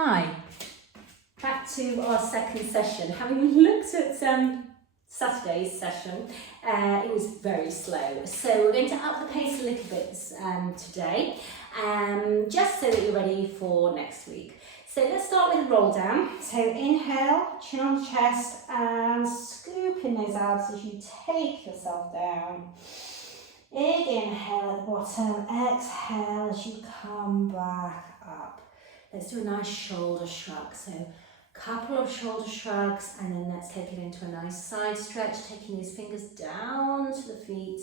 Hi, back to our second session. Having looked at Saturday's session, it was very slow. So we're going to up the pace a little bit today, just so that you're ready for next week. So let's start with roll down. So inhale, chin on the chest, and scooping those abs as you take yourself down. Big inhale at the bottom, exhale as you come back up. Let's do a nice shoulder shrug. So a couple of shoulder shrugs, and then let's take it into a nice side stretch, taking these fingers down to the feet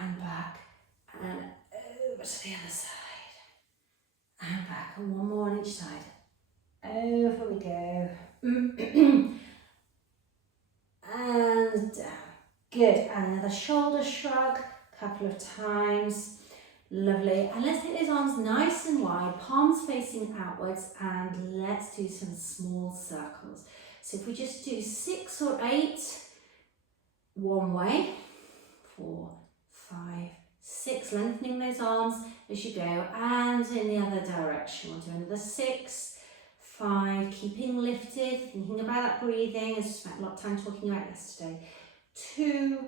and back and over to the other side and back, and one more on each side. Over we go. And down. Good. And another shoulder shrug, a couple of times. Lovely. And let's take those arms nice and wide, palms facing outwards, and let's do some small circles. So if we just do 6 or 8 one way, 4, 5, 6, lengthening those arms as you go, and in the other direction. We'll do another 6, 5, keeping lifted, thinking about that breathing, as we spent a lot of time talking about yesterday. 2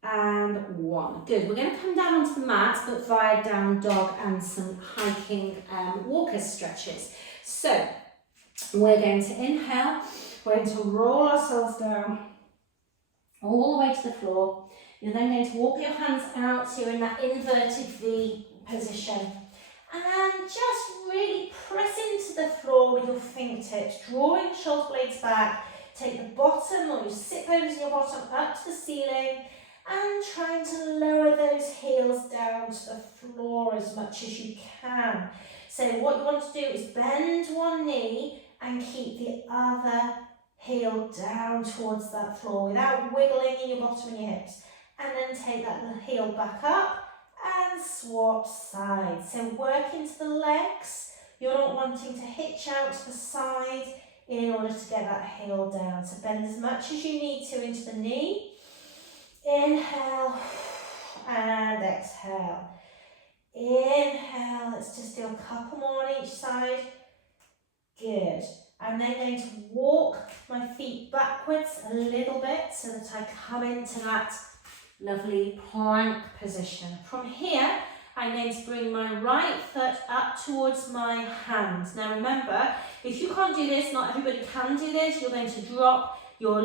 and 1. Good. We're going to come down onto the mat, but via down dog and some hiking walker stretches. So we're going to inhale, we're going to roll ourselves down all the way to the floor. You're then going to walk your hands out, so you're in that inverted V position. And just really press into the floor with your fingertips, drawing shoulder blades back. Take the bottom or your sit bones in your bottom up to the ceiling, and trying to lower those heels down to the floor as much as you can. So what you want to do is bend one knee and keep the other heel down towards that floor without wiggling in your bottom and your hips. And then take that heel back up and swap sides. So work into the legs. You're not wanting to hitch out to the side in order to get that heel down. So bend as much as you need to into the knee. Inhale and exhale. Inhale, let's just do a couple more on each side. Good. I'm then going to walk my feet backwards a little bit so that I come into that lovely plank position. From here, I'm going to bring my right foot up towards my hands. Now remember, if you can't do this, not everybody can do this, you're going to drop your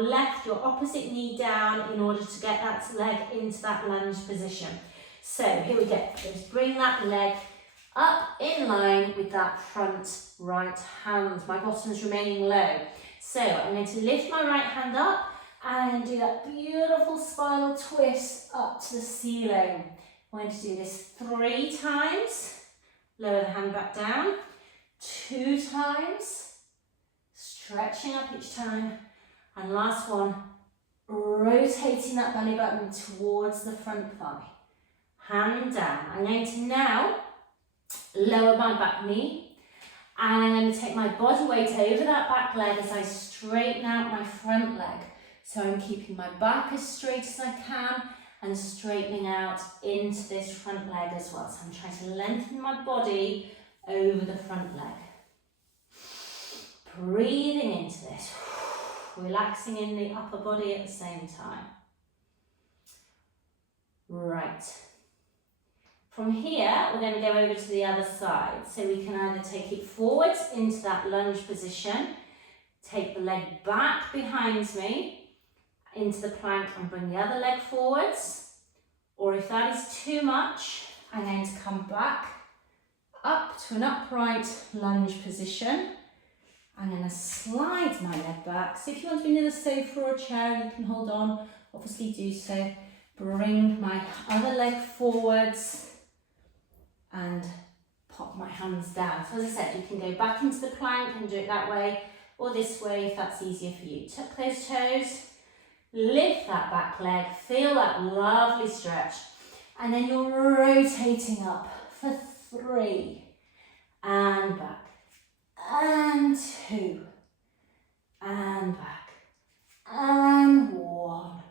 opposite knee down in order to get that leg into that lunge position. So here we go. Just bring that leg up in line with that front right hand. My bottom's remaining low. So I'm going to lift my right hand up and do that beautiful spinal twist up to the ceiling. I'm going to do this 3 times. Lower the hand back down. 2 times. Stretching up each time. And last one, rotating that belly button towards the front thigh. Hand down. I'm going to now lower my back knee, and I'm going to take my body weight over that back leg as I straighten out my front leg. So I'm keeping my back as straight as I can and straightening out into this front leg as well. So I'm trying to lengthen my body over the front leg. Breathing into this. Relaxing in the upper body at the same time. Right. From here, we're going to go over to the other side. So we can either take it forwards into that lunge position, take the leg back behind me into the plank and bring the other leg forwards. Or if that is too much, I'm going to come back up to an upright lunge position. I'm going to slide my leg back. So if you want to be near the sofa or a chair, you can hold on. Obviously do so. Bring my other leg forwards and pop my hands down. So as I said, you can go back into the plank and do it that way, or this way if that's easier for you. Tuck those toes, lift that back leg, feel that lovely stretch. And then you're rotating up for 3 and back. And 2, and back, and 1,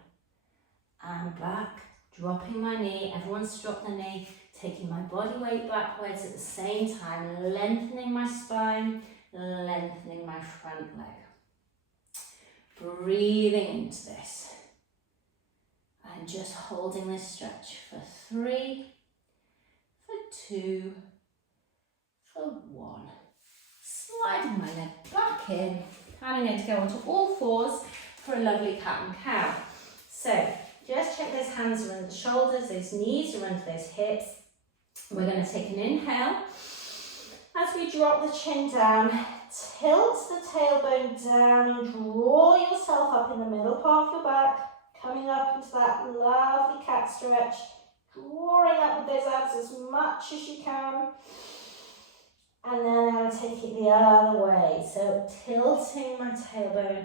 and back, dropping my knee. Everyone's dropped the knee, taking my body weight backwards at the same time, lengthening my spine, lengthening my front leg. Breathing into this. And just holding this stretch for 3, for 2, for 1. Sliding my leg back in. And I'm going to go onto all fours for a lovely cat and cow. So just check those hands around the shoulders, those knees around those hips. We're going to take an inhale. As we drop the chin down, tilt the tailbone down and draw yourself up in the middle part of your back, coming up into that lovely cat stretch, drawing up with those abs as much as you can. And then I'm going to take it the other way. So tilting my tailbone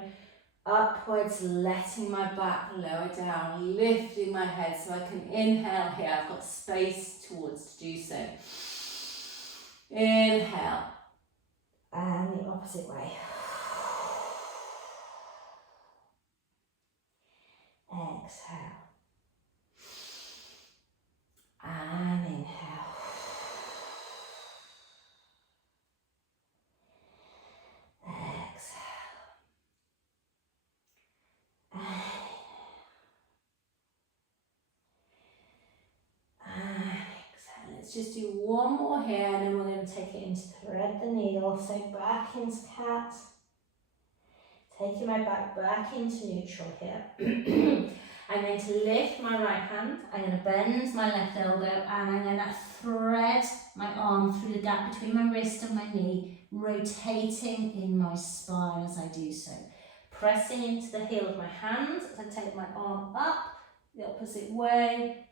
upwards, letting my back lower down, lifting my head so I can inhale here. I've got space towards to do so. Inhale. And the opposite way. Exhale. And inhale. Let's just do one more here and then we're going to take it into thread the needle. So back into cat. Taking my back into neutral here. I'm going to lift my right hand. I'm going to bend my left elbow and I'm going to thread my arm through the gap between my wrist and my knee, rotating in my spine as I do so. Pressing into the heel of my hand as I take my arm up the opposite way.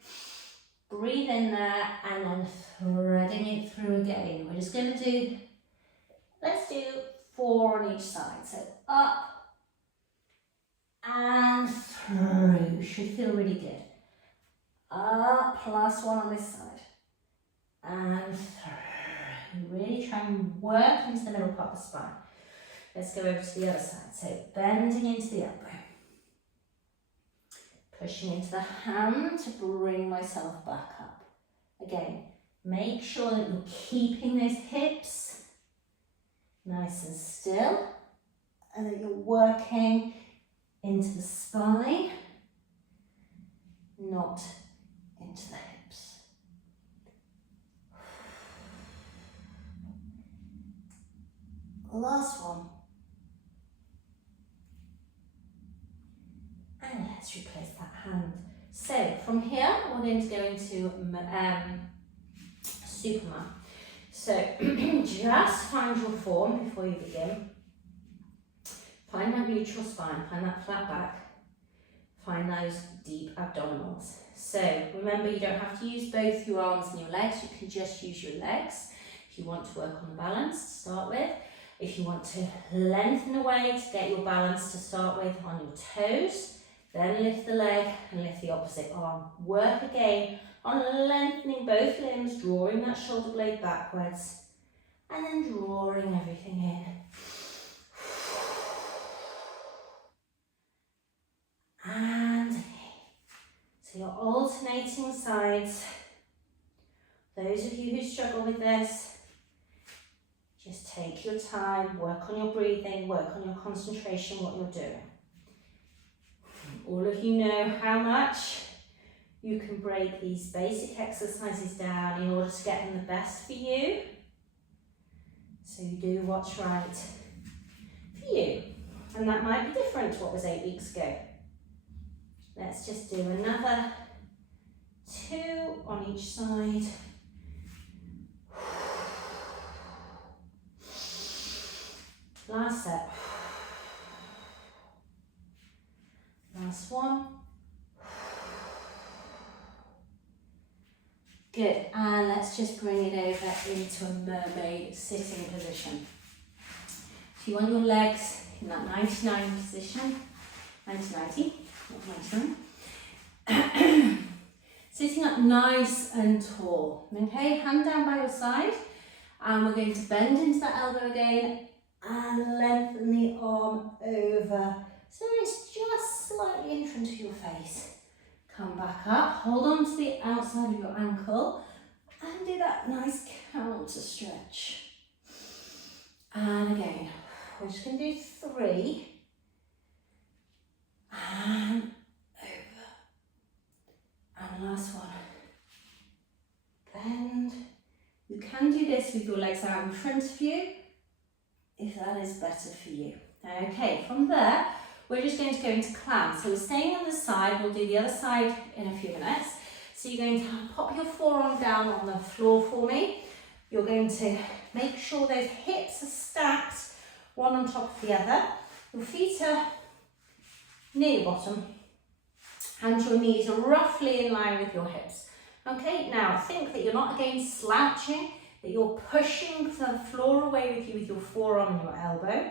Breathe in there and then threading it through again. We're just going to do, let's do 4 on each side. So up and through. Should feel really good. Up, plus 1 on this side. And through. Really try and work into the middle part of the spine. Let's go over to the other side. So bending into the elbow. Pushing into the hand to bring myself back up. Again, make sure that you're keeping those hips nice and still and that you're working into the spine, not into the hips. Last one. And let's replace that hand. So from here, we're going to go into Superman. So just find your form before you begin. Find that neutral spine, find that flat back, find those deep abdominals. So remember, you don't have to use both your arms and your legs, you can just use your legs. If you want to work on the balance to start with, if you want to lengthen the way to get your balance to start with on your toes, then lift the leg and lift the opposite arm. Work again on lengthening both limbs, drawing that shoulder blade backwards, and then drawing everything in. And again. So you're alternating sides. Those of you who struggle with this, just take your time, work on your breathing, work on your concentration, what you're doing. All of you know how much you can break these basic exercises down in order to get them the best for you. So you do what's right for you. And that might be different to what was 8 weeks ago. Let's just do another 2 on each side. Last set. Last one. Good, and let's just bring it over into a mermaid sitting position. If you want your legs in that 99 position, 90, not 99. Sitting up nice and tall, okay? Hand down by your side, and we're going to bend into that elbow again and lengthen the arm over. So it's just slightly in front of your face. Come back up, hold on to the outside of your ankle and do that nice counter stretch. And again. We're just going to do 3. And over. And last one. Bend. You can do this with your legs out in front of you, if that is better for you. Okay, from there, we're just going to go into clam. So we're staying on this side, we'll do the other side in a few minutes. So you're going to pop your forearm down on the floor for me. You're going to make sure those hips are stacked, one on top of the other. Your feet are near your bottom, and your knees are roughly in line with your hips. Okay, now think that you're not again slouching, that you're pushing the floor away with you with your forearm and your elbow.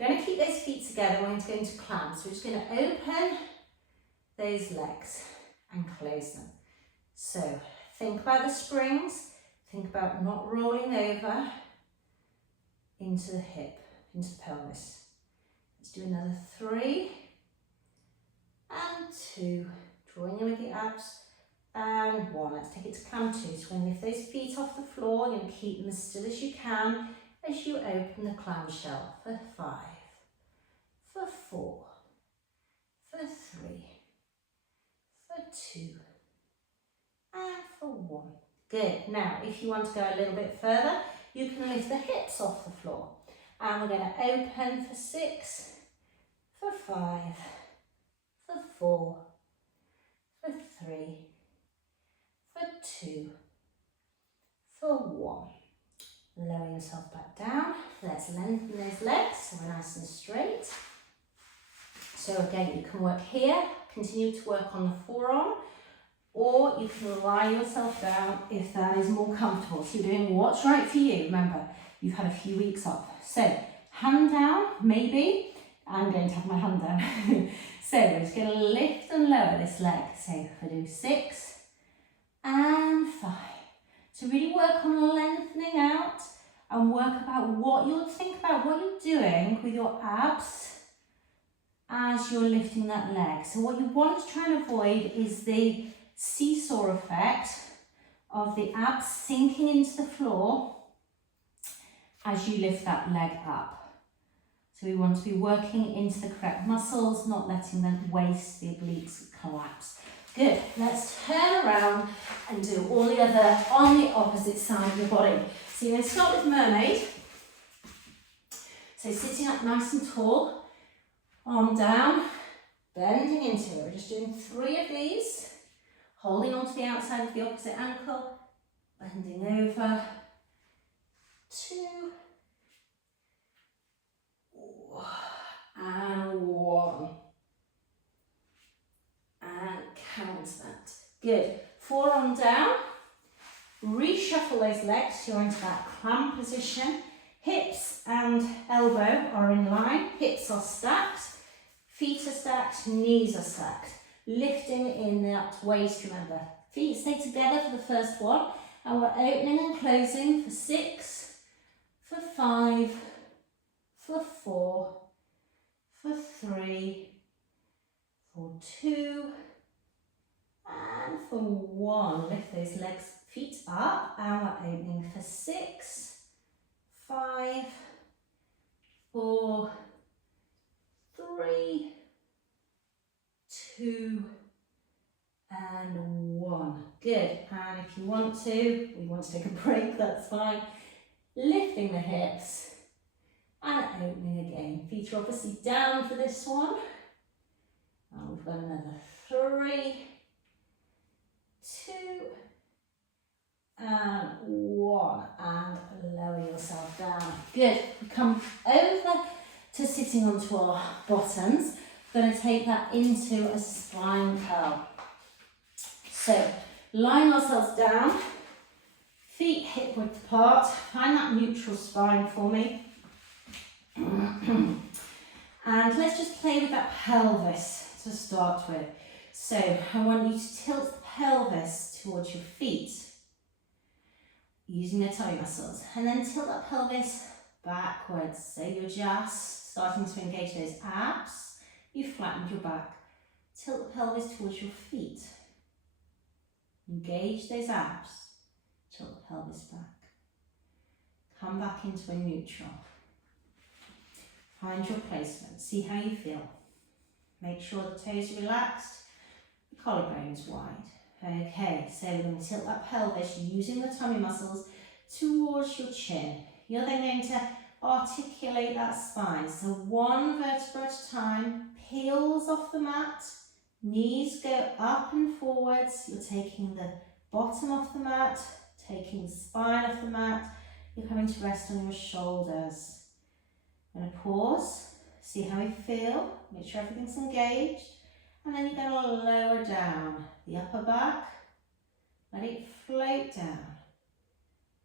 We're going to keep those feet together, we're going to go into clam. So we're just going to open those legs and close them. So think about the springs, think about not rolling over into the hip, into the pelvis. Let's do another 3 and 2, drawing in with the abs, and 1. Let's take it to clam 2. So when you lift those feet off the floor, you're going to keep them as still as you can as you open the clamshell for 5, for 4, for 3, for 2, and for 1. Good. Now, if you want to go a little bit further, you can lift the hips off the floor. And we're going to open for 6, for 5, for 4, for 3, for 2, for 1. Lower yourself back down. Let's lengthen those legs so we're nice and straight. So again, you can work here, continue to work on the forearm, or you can lie yourself down if that is more comfortable. So you're doing what's right for you. Remember, you've had a few weeks off. So hand down, maybe. I'm going to have my hand down. So we're just going to lift and lower this leg. So if I do 6 and 5. So really work on lengthening out and work about what you'll think about what you're doing with your abs as you're lifting that leg. So what you want to try and avoid is the seesaw effect of the abs sinking into the floor as you lift that leg up. So we want to be working into the correct muscles, not letting the waist, the obliques collapse. Good. Let's turn around and do all the other on the opposite side of your body. So you're going to start with mermaid. So sitting up nice and tall, arm down, bending into it. We're just doing 3 of these. Holding onto the outside of the opposite ankle, bending over, 2, and 1, and count that. Good. Forearm down, reshuffle those legs, you're into that clam position. Hips and elbow are in line, hips are stacked, feet are stacked, knees are stacked. Lifting in that waist, remember. Feet stay together for the first one, and we're opening and closing for 6, for 5, for 4, for 3, for 2, and for 1. Lift those legs, feet up, and we're opening for 6, 5, 4, 3, 2, and 1. Good. And if you want to, we want to take a break, that's fine. Lifting the hips and opening again. Feet are obviously down for this one. And we've got another 3, 2, and 1. And lower yourself down. Good. We come over to sitting onto our bottoms. Going to take that into a spine curl. So, lying ourselves down, feet hip width apart, find that neutral spine for me. And let's just play with that pelvis to start with. So, I want you to tilt the pelvis towards your feet, using the tummy muscles. And then tilt that pelvis backwards. So you're just starting to engage those abs. You flattened your back. Tilt the pelvis towards your feet. Engage those abs. Tilt the pelvis back. Come back into a neutral. Find your placement, see how you feel. Make sure the toes are relaxed, the collarbone is wide. Okay, so we're going to tilt that pelvis using the tummy muscles towards your chin. You're then going to articulate that spine. So one vertebra at a time, peels off the mat, knees go up and forwards. You're taking the bottom off the mat, taking the spine off the mat. You're coming to rest on your shoulders. I'm going to pause, see how you feel, make sure everything's engaged. And then you're going to lower down the upper back, let it float down,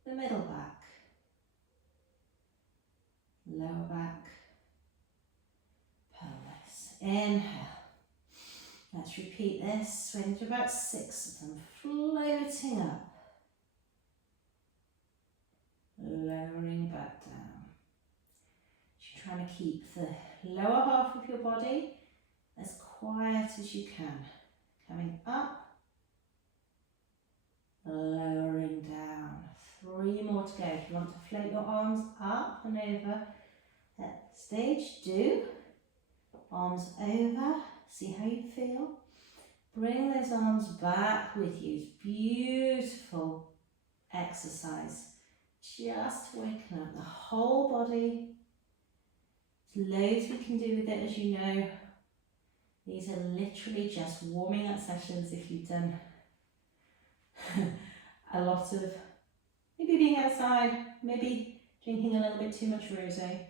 the middle back, lower back, pelvis. Inhale. Let's repeat this, swing to about 6 of them, floating up, lowering back down. You're trying to keep the lower half of your body as quiet as you can. Coming up, lowering down. 3 more to go. If you want to float your arms up and over at stage, do. Arms over, see how you feel. Bring those arms back with you. It's beautiful exercise. Just waking up the whole body. There's loads we can do with it, as you know. These are literally just warming up sessions if you've done a lot of maybe being outside, maybe drinking a little bit too much rosé,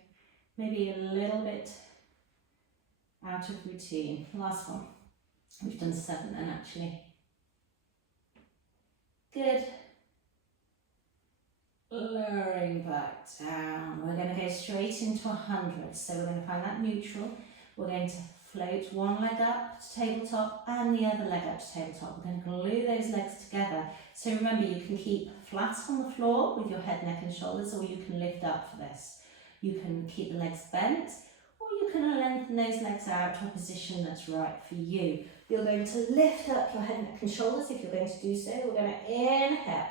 maybe a little bit out of routine. Last one. We've done 7 then actually. Good. Lowering back down. We're going to go straight into 100. So we're going to find that neutral. We're going to float one leg up to tabletop and the other leg up to tabletop. We're going to glue those legs together. So remember, you can keep flat on the floor with your head, neck and shoulders, or you can lift up for this. You can keep the legs bent, or you can lengthen those legs out to a position that's right for you. You're going to lift up your head, neck and shoulders if you're going to do so. We're going to inhale.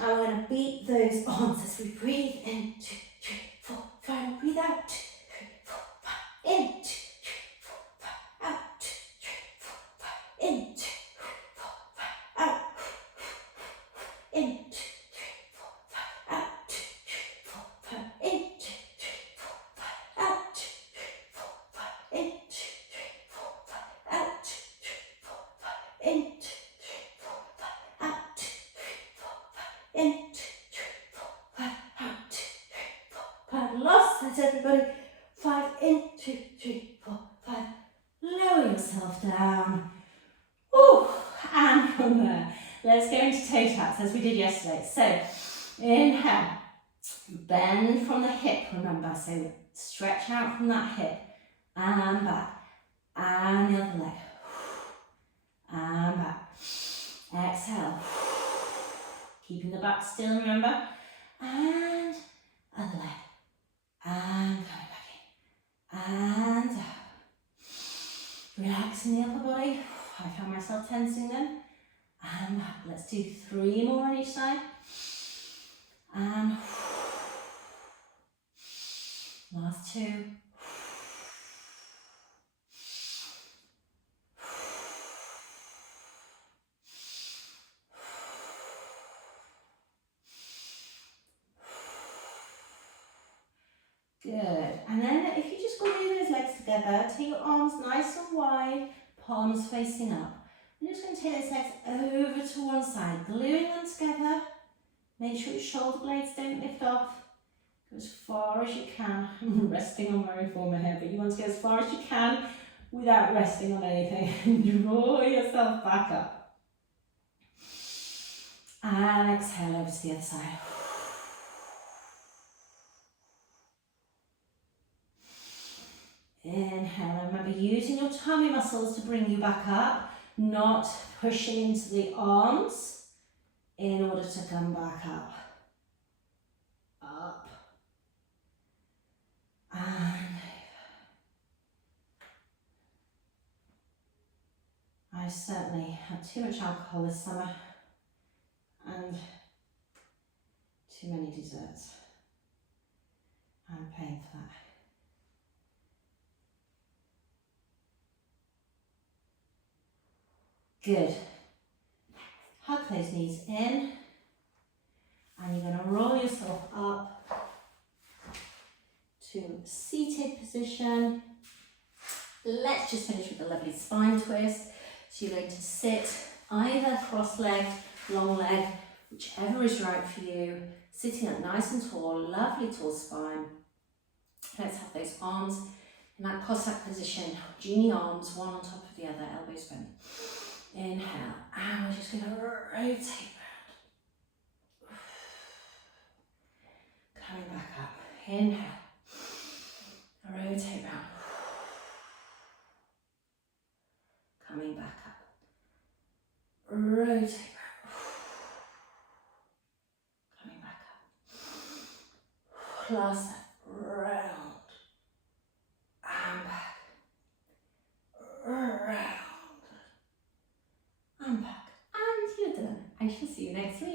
And we're going to beat those arms as we breathe in. 2, 3, 4, 5. Breathe out. 2, 3, 4, 5. In. 2, 3, 4, 5. Out. 2, 3, 4, 5. In. 2, 3, 4, 5. Out. In. 2, 3, 4, 5. Out. 2, 3, 4, 5. In. 2, 3, 4, 5. Out. 2, 3, 4, 5. In. 2, 3, 4, 5. Out. 2, 3, 4, 5. In. 2, 3, 4, 5. Out. 2, 3, 4, 5. In. 2, 3, 4, 5. Out. 2, 3, 4, 5. Lost. That's everybody. 5 in. 2, 3, 4, 5. Lower yourself down. Ooh, and from there, let's go into toe taps as we did yesterday. So, inhale. Bend from the hip, remember. So, stretch out from that hip. And back. And the other leg. And back. Exhale. Keeping the back still, remember. And other leg. And coming back in. And out. Relaxing the upper body. I found myself tensing then. And back. Let's do 3 more on each side. And last 2. Good. And then if you just glue those legs together, take your arms nice and wide, palms facing up. You're just going to take those legs over to one side, gluing them together. Make sure your shoulder blades don't lift off. Go as far as you can. I'm resting on my reformer here, but you want to go as far as you can without resting on anything. Draw yourself back up. And exhale over to the other side. Inhale, and remember using your tummy muscles to bring you back up, not pushing into the arms in order to come back up. Up. And I certainly had too much alcohol this summer and too many desserts. I'm paying for that. Good. Hug those knees in. And you're going to roll yourself up to seated position. Let's just finish with a lovely spine twist. So you're going to sit either cross-legged, long leg, whichever is right for you. Sitting up nice and tall, lovely tall spine. Let's have those arms in that Cossack position. Genie arms, one on top of the other, elbows bent. Inhale, and we're just going to rotate. Coming back up. Inhale. Rotate round. Coming back up. Rotate round. Coming back up. Last step. Round. And back. Round. And back. And you're done. I shall see you next week.